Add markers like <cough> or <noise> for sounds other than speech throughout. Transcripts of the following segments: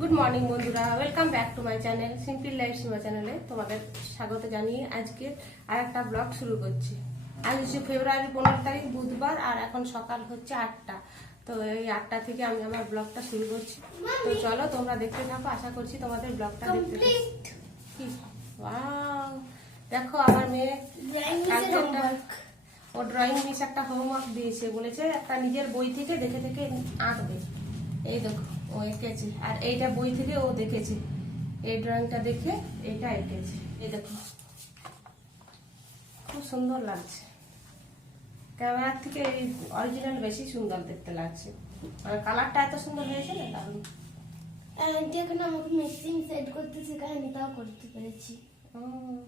Good morning বন্ধুরা। Welcome back to my channel simple life Seema চ্যানেলে তোমাদের স্বাগত জানিয়ে আজকে আর একটা ব্লগ শুরু করছি। আজ হচ্ছে ফেব্রুয়ারি পনেরো তারিখ বুধবার আর এখন সকাল হচ্ছে আটটা। তো এই আটটা থেকে আমি আমার ব্লগটা শুরু করছি। তো চলো তোমরা দেখতে থাকো আশা করছি তোমাদের ব্লগটা দেখতে। কি? দেখো আমার মেয়ে ও ড্রয়িং মিস একটা হোমওয়ার্ক দিয়েছে। বলেছে একটা নিজের বই থেকে দেখে দেখে আঁকবে। এই দেখো। ও এঁকেছে। আর এইটা বই থেকে ও দেখেছে। এই ড্রয়িংটা দেখে এইটা এঁকেছে। এই দেখো। খুব সুন্দর লাগছে। ক্যামেরার থেকে এই অরিজিনাল বেশি সুন্দর দেখতে লাগছে। মানে কালারটা এত সুন্দর হয়েছে না দারুণ? এখন আমাকে মিক্সিং সেট করতে শেখায়নি তাও করতে পেরেছি। হুম।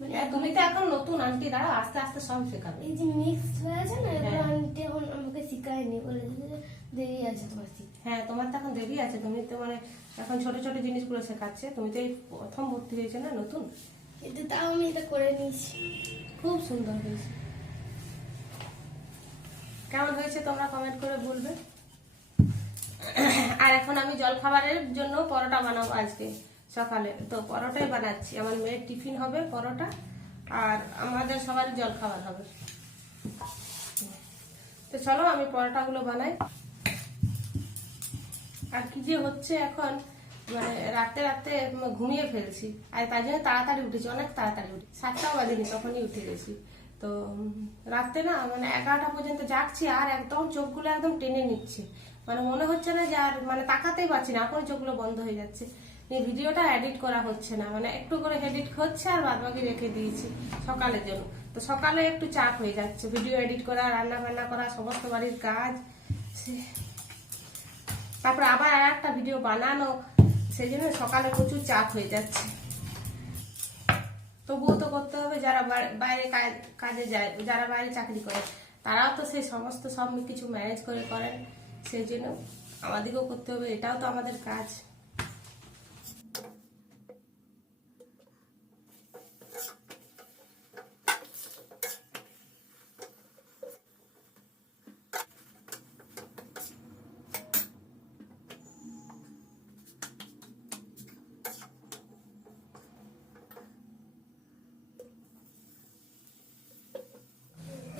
আর তুমি তো এখন নতুন আন্টি দাঁড়া আস্তে আস্তে সব শেখাবে। এই যে মিক্সড হয়েছে না এগুলো হ্যাঁ। আন্টি এখন আমাকে শেখায়নি বলেছে যে দেরি আছে তোমার হ্যাঁ তোমার তো এখন দেরি আছে তুমি তো মানে এখন ছোট ছোট জিনিসগুলো শেখাচ্ছে তুমি তো এই প্রথম ভর্তি হয়েছে না নতুন? কিন্তু তাও আমি এটা করে নিয়েছি। খুব সুন্দর হয়েছে। কেমন হয়েছে তোমরা কমেন্ট করে বলবে? আর এখন আমি জল খাবারের জন্য পরোটা বানাবো আজকে। সকালে। তো পরোটাই বানাচ্ছি। আমার মেয়ের টিফিন হবে পরোটা আর আমাদের সবার জল খাবার হবে। তো চলো আমি পরোটাগুলো বানাই। আর কি যে হচ্ছে এখন মানে রাতে রাতে ঘুমিয়ে ফেলছি। আর তাই জন্য তাড়াতাড়ি উঠেছি, অনেক তাড়াতাড়ি উঠি সাতটাও বাজেনি, তখনই উঠে গেছি। তো রাতে না মানে এগারোটা পর্যন্ত জাগছি আর একদম চোখগুলো একদম টেনে নিচ্ছে। মানে মনে হচ্ছে না যে আর মানে তাকাতেই পারছি না এখন চোখগুলো বন্ধ হয়ে যাচ্ছে। এই ভিডিওটা এডিট করা হচ্ছে না। মানে একটু করে এডিট হচ্ছে আর বাদ বাকি রেখে দিয়েছি সকালের জন্য। তো সকালে একটু চাপ হয়ে যাচ্ছে। ভিডিও এডিট করা রান্না বান্না করা, সমস্ত বাড়ির কাজ তারপর আবার আর একটা ভিডিও বানানো, সেই জন্য সকালে প্রচুর চাপ হয়ে যাচ্ছে। তবুও তো করতে হবে, যারা বাইরে কাজে যায়, যারা বাইরে চাকরি করে, তারাও তো সেই সমস্ত সব কিছু ম্যানেজ করে করেন। সেই জন্য আমাদেরকেও করতে হবে, এটাও তো আমাদের কাজ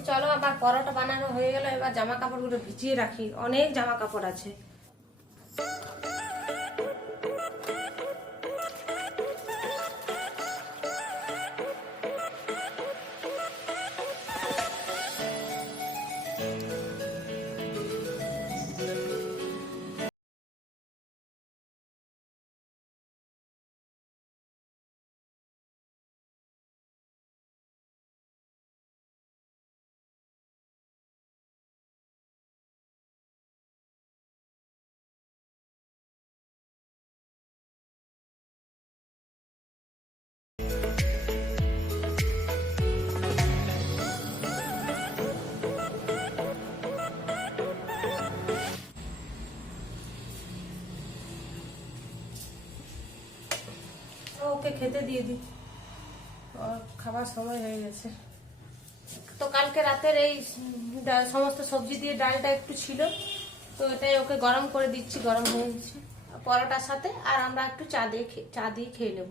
চলো আবার পরোটা বানানো হয়ে গেল এবার জামা কাপড়গুলো ভিজিয়ে রাখি। অনেক জামা কাপড় আছে। ওকে খেতে দিয়ে দিই। খাবার সময় হয়ে গেছে। তো কালকে রাতের এই সমস্ত সবজি দিয়ে ডালটা একটু ছিল। তো এটাই ওকে গরম করে দিচ্ছি, গরম হয়ে গেছে। পরোটার সাথে আর আমরা একটু চা দিয়ে চা দিয়ে খেয়ে নেব।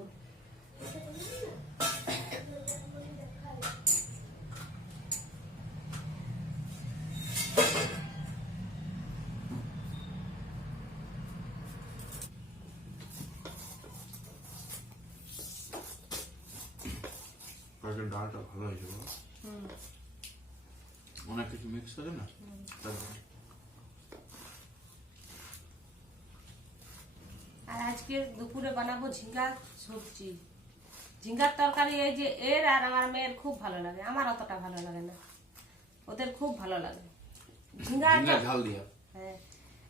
ভালো হয়েছে বলো অনেক কিছু মিক্স করে না তারপর আর আজকে দুপুরে বানাবো ঝিঙ্গা সবজি ঝিঙ্গার তরকারি এই যে এর আর আমার মেয়ের খুব ভালো লাগে আমার অতটা ভালো লাগে না ওদের খুব ভালো লাগে ঝিঙ্গা ঝাল দিয়া হ্যাঁ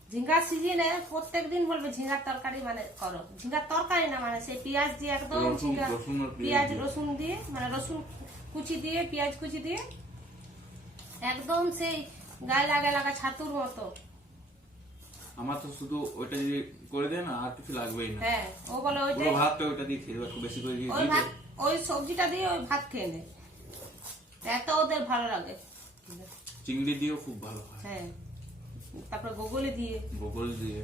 ঝিঙ্গার সিজনে প্রত্যেক দিন বলবে ঝিঙ্গার তরকারি মানে করো ঝিঙ্গার তরকারি না মানে সেই পেঁয়াজ দিয়ে একদম ঝিঙ্গা পেঁয়াজ রসুন দিয়ে মানে রসুন কুচি দিয়ে পেঁয়াজ কুচি দিয়ে? একদম সেই গায়ে লাগা লাগা ছাতুর মতো। আমার তো শুধু ওইটা যদি করে দেয় না আর কিছু লাগবেই না। হ্যাঁ ও বলে ওই যে পুরো ভাতটা ওইটা দিয়ে খেয়ে দেবো, একটু বেশি করে দিয়ে ওই ওই সবজিটা দিয়ে ওই ভাত খেয়ে নেয় এত ওদের ভালো লাগে। চিংড়ি দিয়েও খুব ভালো হয়। হ্যাঁ তারপরে গোগলে দিয়ে। বগল দিয়ে।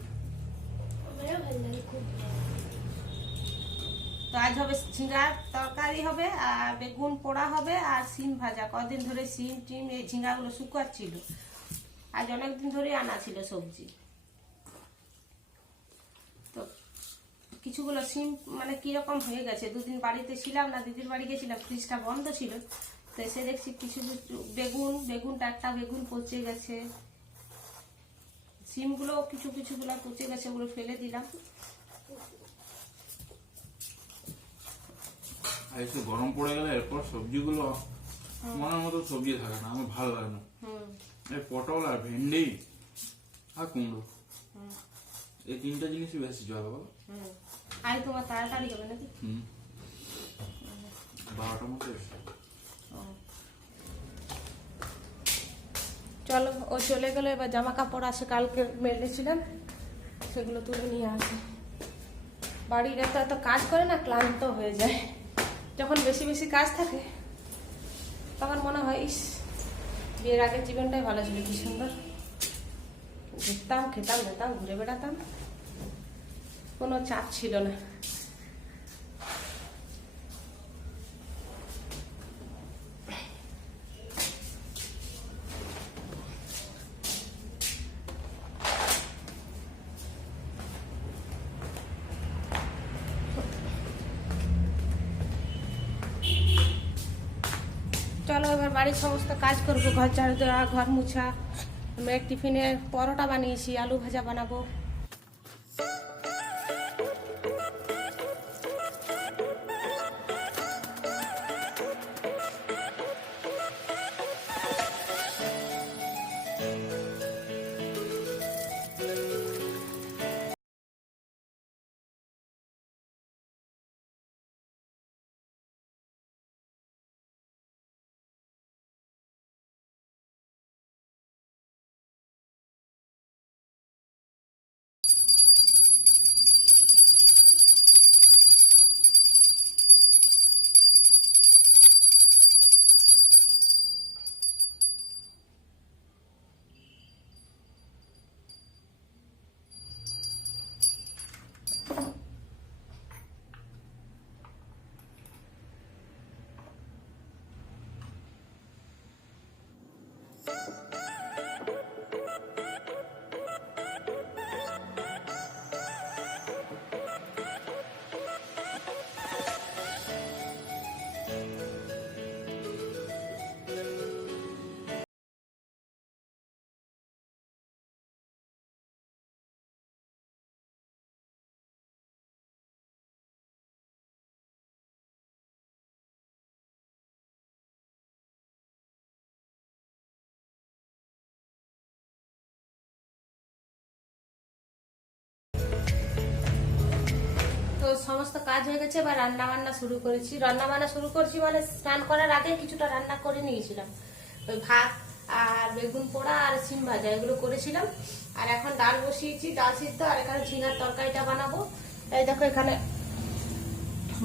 আমারও ভালো লাগে খুব তো আজ হবে ঝিঙ্গার তরকারি হবে, আর বেগুন পোড়া হবে, আর সিম ভাজা। কদিন ধরে সিম টিম, এই ঝিঙ্গাগুলো শুকাচ্ছিল। আজ অনেকদিন ধরে আনা ছিল সবজি। তো কিছুগুলো সিম মানে কীরকম হয়ে গেছে? দুদিন বাড়িতে ছিলাম না, দিদির বাড়ি গেছিলাম, ফ্রিজটা বন্ধ ছিল। তো এসে দেখছি কিছু কিছু বেগুন, বেগুনটা একটা বেগুন পচে গেছে। সিমগুলো কিছু কিছুগুলো পচে গেছে, ওগুলো ফেলে দিলাম। আর একটু গরম পড়ে গেলে এরপর সবজিগুলো মনের মতো সবজি থাকে না আমার ভালো লাগে না। এই পটল আর ভেন্ডি আর কুমড়ো। এই তিনটা জিনিসই বেশি জল বলো। হুম। তোমার তাড়াতাড়ি নাকি? হুম। বারোটার মতো চলো ও চলে গেলো এবার জামা কাপড় আছে কালকে মেলেছিলাম সেগুলো তুলে নিয়ে আসে। বাড়ির এত এত কাজ করে না ক্লান্ত হয়ে যায়। যখন বেশি বেশি কাজ থাকে, তখন মনে হয়, ইস, বিয়ের আগের জীবনটাই ভালো ছিল, কি সুন্দর। ঘুরতাম, খেতাম, যেতাম, ঘুরে বেড়াতাম। কোনো চাপ ছিল না। চলো, এবার বাড়ির সমস্ত কাজ করব, ঘর ঝাড়ু দেওয়া, ঘর মুছা। মেয়ের টিফিনের পরোটা বানিয়েছি, আলু ভাজা বানাবো। সমস্ত কাজ হয়ে গেছে, এবার রান্না বান্না শুরু করেছি। রান্না বান্না শুরু করছি মানে স্নান করার আগে কিছুটা রান্না করে নিয়েছিলাম। ওই ভাত আর বেগুন পোড়া আর সিম ভাজা, এগুলো করেছিলাম। আর এখন ডাল বসিয়েছি, ডাল সিদ্ধ, আর এখানে ঝিঙার তরকারিটা বানাবো। এই দেখো এখানে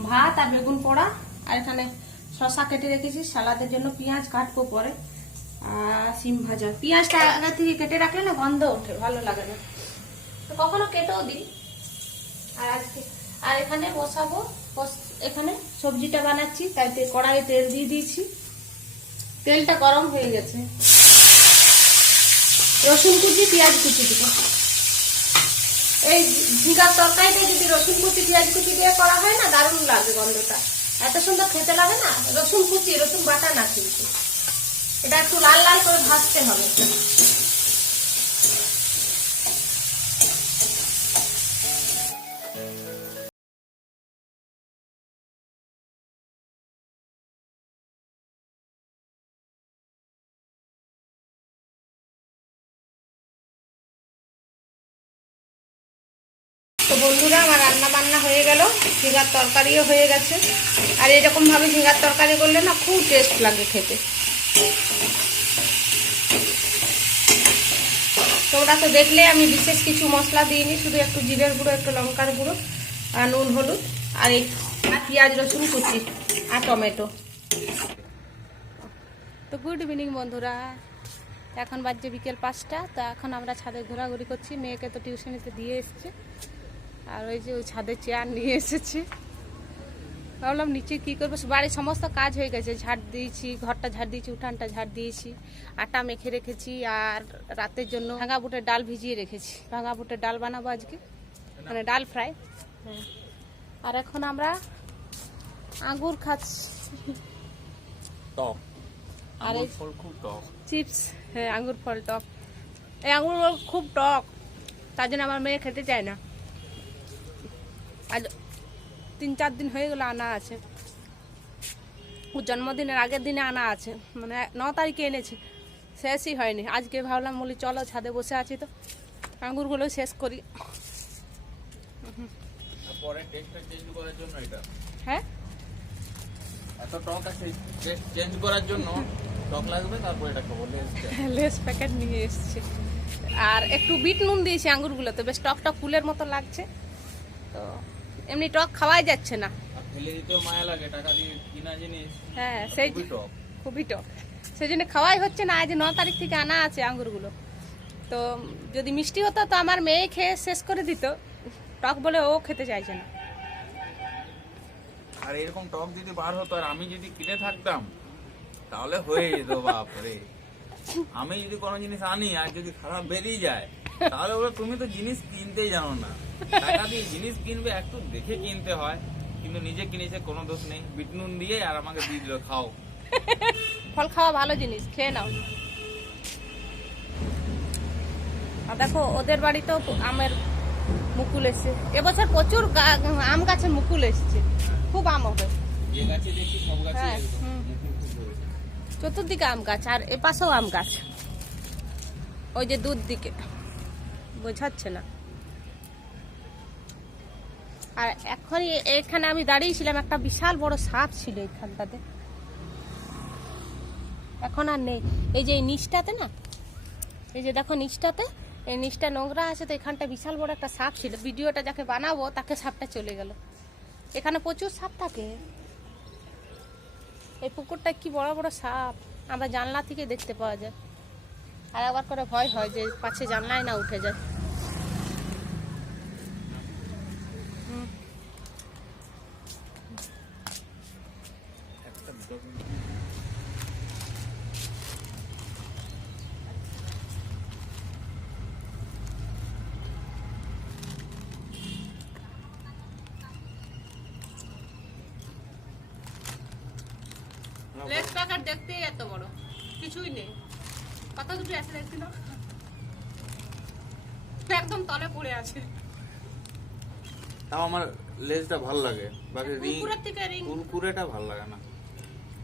ভাত আর বেগুন পোড়া, আর এখানে শশা কেটে রেখেছি। সালাদের জন্য পেঁয়াজ কাটবো পরে, আর সিম ভাজা। পেঁয়াজটা আগে থেকে কেটে রাখলে না গন্ধ ওঠে, ভালো লাগে না। কখনো কেটেও দিই। আর আজকে আর এখানে বসাবো, বস- এখানে সবজিটা বানাচ্ছি তাই কড়াইয়ে তেল দিয়ে দিয়েছি। তেলটা গরম হয়ে গেছে। রসুন কুচি, পেঁয়াজ কুচি দিব। এই ঝিঙ্গার তরকারিটা যদি রসুন কুচি, পেঁয়াজ কুচি দিয়ে করা হয় না, দারুণ লাগে গন্ধটা। এত সুন্দর খেতে লাগে না? রসুন কুচি, রসুন বাটা না কিন্তু। এটা একটু লাল লাল করে ভাজতে হবে। বন্ধুরা, আমার রান্না বান্না হয়ে গেল ঝিঙার তরকারিও হয়ে গেছে। আর এরকম ভাবে ঝিঙার তরকারি করলে না খুব টেস্ট লাগে খেতে। তোমরা তো দেখলে আমি বিশেষ কিছু মশলা দিইনি, শুধু একটু জিরের গুঁড়ো, একটু লঙ্কার গুঁড়ো আর নুন, হলুদ আর এই পেঁয়াজ, রসুন, কুচি আর টমেটো। তো গুড ইভিনিং বন্ধুরা। এখন বাজছে বিকেল পাঁচটা, তো এখন আমরা ছাদে ঘোরাঘুরি করছি। মেয়েকে তো টিউশনিতে দিয়ে এসছে। আর ওই যে ওই ছাদে চেয়ার নিয়ে এসেছি। ভাবলাম নিচে কি করব? বাড়ির সমস্ত কাজ হয়ে গেছে। ঝাড় দিয়েছি ঘরটা ঝাড় দিয়েছি উঠানটা ঝাড় দিয়েছি আটা মেখে রেখেছি আর রাতের জন্য ভাঙা বুটের ডাল ভিজিয়ে রেখেছি। ভাঙা বুটের ডাল বানাবো আজকে। মানে ডাল ফ্রাই। হ্যাঁ। আর এখন আমরা আঙ্গুর খাচ্ছি। টক। আর এই- ফল খুব টক। চিপস। হ্যাঁ আঙ্গুর ফল টক। এই আঙ্গুরগুলো খুব টক। তার জন্য আমার মেয়ে খেতে চায় না। আজ তিন চার দিন হয়ে গেলো আনা আছে। ওর জন্মদিনের আগের দিনে আনা আছে। মানে ন তারিখে এনেছে। শেষই হয়নি। আজকে ভাবলাম বলি চলো ছাদে বসে আছি তো। আঙ্গুরগুলো শেষ করি। হ্যাঁ? এত টক আছে চেঞ্জ করার জন্য টক লাগবে তারপর এটা খাব লেস প্যাকেট। <laughs> নিয়ে এসছে। আর একটু বিট নুন দিয়েছি আঙ্গুরগুলোতে। বেশ টক টক ফুলের মতো লাগছে। তো এমনি টক খাওয়াই যাচ্ছে না। ফেলে দিতেও মায়া লাগে টাকা দিয়ে কিনা জিনিস। হ্যাঁ সেই টক। খুবই টক। সেই জন্য খাওয়াই হচ্ছে না আজ ন তারিখ থেকে আনা আছে আঙ্গুরগুলো। তো যদি মিষ্টি হতো তো আমার মেয়ে খেয়ে শেষ করে দিত। টক বলে ও খেতে চাইছে না। আর এরকম টক যদি বার হতো আর আমি যদি কিনে থাকতাম তাহলে হয়ে যেত বাপরে। আমি যদি কোনো জিনিস আনি আর যদি খারাপ বেরিয়ে যায় তাহলে ওরা তুমি তো জিনিস কিনতেই জানো না। টাকা দিয়ে জিনিস কিনবে একটু দেখে কিনতে হয়। কিন্তু নিজে কিনেছে কোনো দোষ নেই। বিট নুন দিয়ে আর আমাকে দিয়ে দিল খাও। ফল খাওয়া ভালো জিনিস খেয়ে নাও। আর দেখো ওদের বাড়িতেও আমের মুকুল এসছে। এবছর প্রচুর আম গাছে মুকুল এসছে। খুব আম হবে। হ্যাঁ। চতুর্দিকে আম গাছ আর এপাশেও আম গাছ। ওই যে দুধ দিকে। বোঝাচ্ছে না। আর এখন এখানে আমি দাঁড়িয়েছিলাম একটা বিশাল বড় সাপ ছিল এখানটাতে। এখন আর নেই। এই যে নিচটাতে না, এই যে দেখো নিচটাতে, এই নিচটা নোংরা আছে তো এখানটা বিশাল বড় একটা সাপ ছিল। ভিডিওটা যাকে বানাবো, তাকে সাপটা চলে গেল। এখানে প্রচুর সাপ থাকে। এই পুকুরটা কি বড় বড় সাপ, আমরা জানলা থেকে দেখতে পাওয়া যায়। আর একবার করে ভয় হয় যে পাছে জানলায় না উঠে যায়। প্যাকেট দেখতেই এত বড়। কিছুই নেই। কত দুটো আছে দেখছি না। একদম তলে পড়ে আছে। তাও আমার লেজটা ভালো লাগে। বাকি রিং কুকুরের থেকে রিং কুরকুরেটা ভালো লাগে না।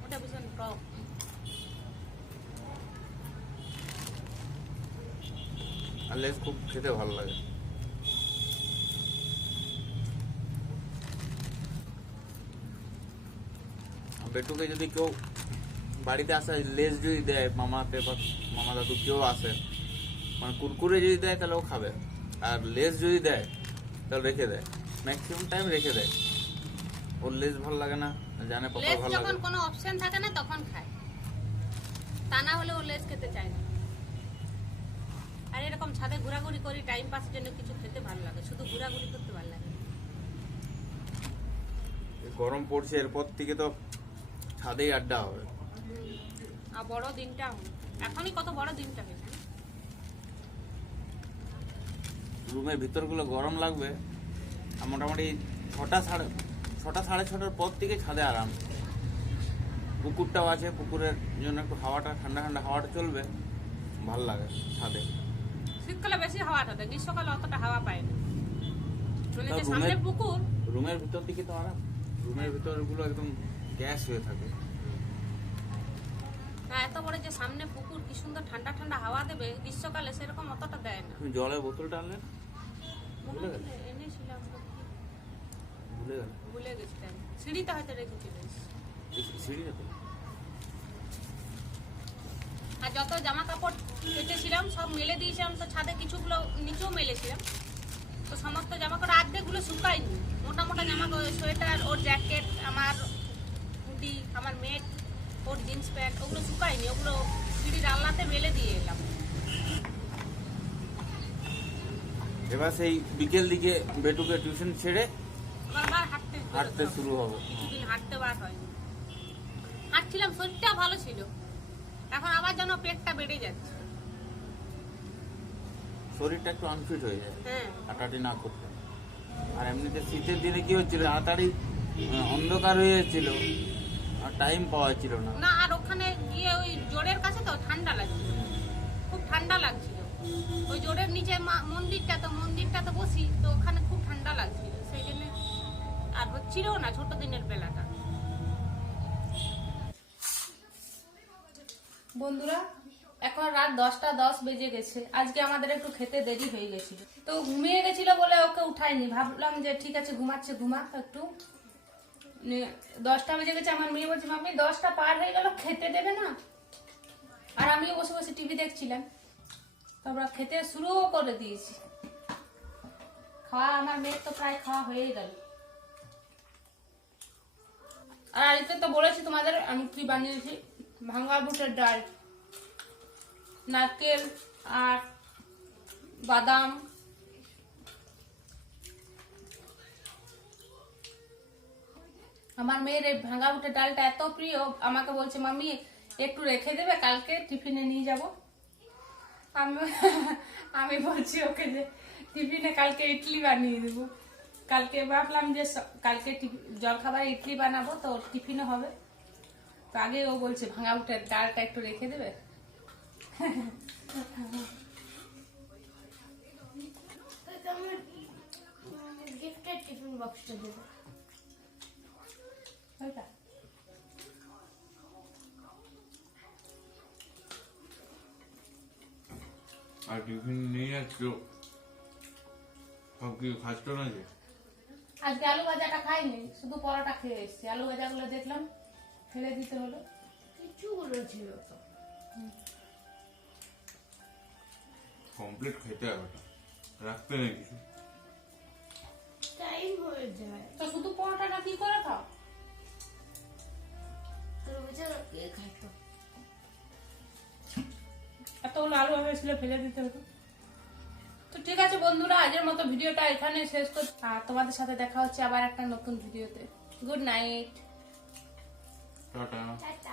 ওটা ভীষণ টক আর লেজ খুব খেতে ভালো লাগে। বেটুকে যদি কেউ বাড়িতে আসে লেজ যদি দেয় মামাতে বা মামা দাদু কেউ আসে মানে কুরকুরে যদি দেয় তাহলে ও খাবে। আর লেজ যদি দেয় তাহলে রেখে দেয়। ম্যাক্সিমাম টাইম রেখে দেয়। ওর লেজ ভালো লাগে না জানে পাপা লেস ভালো যখন কোনো অপশন থাকে না তখন খায়। তা না হলে ও লেস খেতে চায় না। আর এরকম ছাদে ঘোরাঘুরি করি টাইম পাসের জন্য কিছু খেতে ভালো লাগে। শুধু ঘোরাঘুরি করতে ভালো লাগে। গরম পড়ছে এরপর থেকে তো ছাদেই আড্ডা হবে। আর বড় দিনটা এখনই কত বড় দিনটা হয়েছে রুমের ভিতরগুলো গরম লাগবে। আর মোটামুটি ছটা সাড়ে ছটা সাড়ে ছটার পর থেকে ছাদে আরাম। পুকুরটাও আছে পুকুরের জন্য একটু হাওয়াটা ঠান্ডা ঠান্ডা হাওয়াটা চলবে। ভালো লাগে ছাদে। শীতকালে বেশি হাওয়া থাকে গ্রীষ্মকালে অতটা হাওয়া পায় না। যে সামনে রুমের- পুকুর। রুমের ভিতর দিকে তো আরাম। রুমের ভিতরগুলো একদম গ্যাস হয়ে থাকে। এত বড় যে সামনে পুকুর কি সুন্দর ঠান্ডা ঠান্ডা হাওয়া দেবে গ্রীষ্মকালে সেরকম অতটা দেয় না। জলের বোতলটা আনলে না ভুলে গেলে। এনেছিলাম ভুলে গেলে? ভুলে গেছিলাম। সিঁড়িতে হয়তো রেখেছিলাম এই সিঁড়িটাতে আর যত জামা কাপড় কেটেছিলাম সব মেলে দিয়েছিলাম তো ছাদে কিছুগুলো নিচেও মেলেছিলাম। তো সমস্ত জামা কাপড় আর্ধেকগুলো শুকায়নি। মোটা মোটা জামা সোয়েটার ওর জ্যাকেট আমার হুডি আমার মেট ওর জিন্স প্যান্ট ওগুলো শুকায়নি ওগুলো সিঁড়ির আল্লাতে মেলে দিয়ে এলাম। এবার সেই বিকেল দিকে বেটুকে টিউশন ছেড়ে আবার হাঁটতে হাঁটতে শুরু হবে। কিছুদিন হাঁটতে বার হয় হাঁটছিলাম শরীরটা ভালো ছিল। এখন আবার যেন পেটটা বেড়ে যাচ্ছে। শরীরটা একটু আনফিট হয়ে যায়। হ্যাঁ। হাঁটাহাঁটি না করতে। আর এমনিতে শীতের দিনে কি হচ্ছিল? তাড়াতাড়ি অন্ধকার হয়ে যাচ্ছিল। আর টাইম পাওয়া যাচ্ছিল না। না আর ওখানে গিয়ে ওই জোরের কাছে তো ঠান্ডা লাগছিল। খুব ঠান্ডা লাগছিল। ওই জোরের নিচে মন্দিরটা তো মন্দিরটা তো বসি তো ওখানে খুব ঠান্ডা লাগছিল। সেই জন্য আর হচ্ছিল না ছোট দিনের বেলাটা। বন্ধুরা এখন রাত দশটা দশ বেজে গেছে। আজকে আমাদের একটু খেতে দেরি হয়ে গেছিল। তো ঘুমিয়ে গেছিল বলে ওকে উঠাইনি। ভাবলাম যে ঠিক আছে ঘুমাচ্ছে ঘুমা একটু। দশটা বেজে গেছে, আমার মেয়ে বলছে, মাম্মি, দশটা পার হয়ে গেল, খেতে দেবে না? আর আমিও বসে বসে টিভি দেখছিলাম। তারপর খেতে শুরুও করে দিয়েছি। খাওয়া, আমার মেয়ের তো প্রায় খাওয়া হয়েই গেল। আর আজকে তো বলেছি তোমাদের, আমি কি বানিয়েছি? ভাঙ্গা বুটের ডাল, নারকেল আর বাদাম। আমার মেয়ের এই ভাঙা উঠে ডালটা এত প্রিয়, আমাকে বলছে, মাম্মি, একটু রেখে দেবে, কালকে টিফিনে নিয়ে যাব। আমি <laughs> আমি বলছি ওকে যে, টিফিনে কালকে ইডলি বানিয়ে দেবো। কালকে ভাবলাম যে কালকে জলখাবারে ইডলি বানাবো, তো টিফিনে হবে। তো আগে ও বলছে, ভাঙা উঠে ডালটা একটু রেখে দেবে? গিফটের টিফিন বক্সটা দেবো। আর টিফিন নিয়ে যাচ্ছ সব কি খাচ্ছ না যে আজকে আলু ভাজাটা খাইনি শুধু পরোটা খেয়ে এসেছি। আলু ভাজাগুলো দেখলাম ফেলে দিতে হলো। কিছুগুলো ছিল তো। কমপ্লিট খেতে হবে। রাখতে নেই কিছু। টাইম হয়ে যায়। তো শুধু পরোটাটা কি করে খাও? এতগুলো আলু হয়েছিল ফেলে দিতে হতো। তো ঠিক আছে বন্ধুরা আজের মতো ভিডিওটা এখানে শেষ করছি। আর তোমাদের সাথে দেখা হচ্ছে আবার একটা নতুন ভিডিওতে। Good night. টাটা।